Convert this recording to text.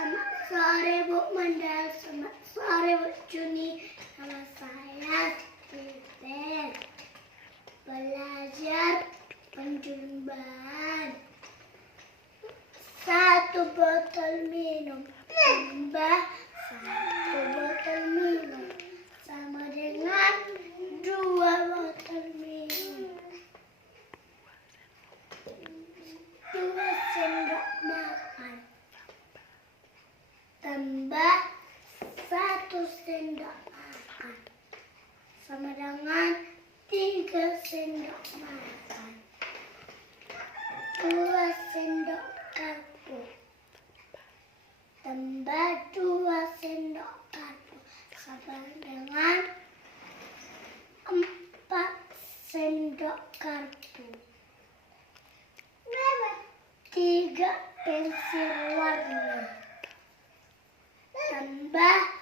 Selamat sore Bu Mandal, selamat sore Bu Juni. Nama saya Titin. Belajar Penjumlahan. 1 botol minum tambah 1 botol minum sama dengan 2 botol minum. 2 sendok makan tambah 1 sendok makan sama dengan 3 sendok makan. 2 sendok garpu tambah 2 sendok garpu sama dengan 4 sendok garpu. 3 pensil warna tambah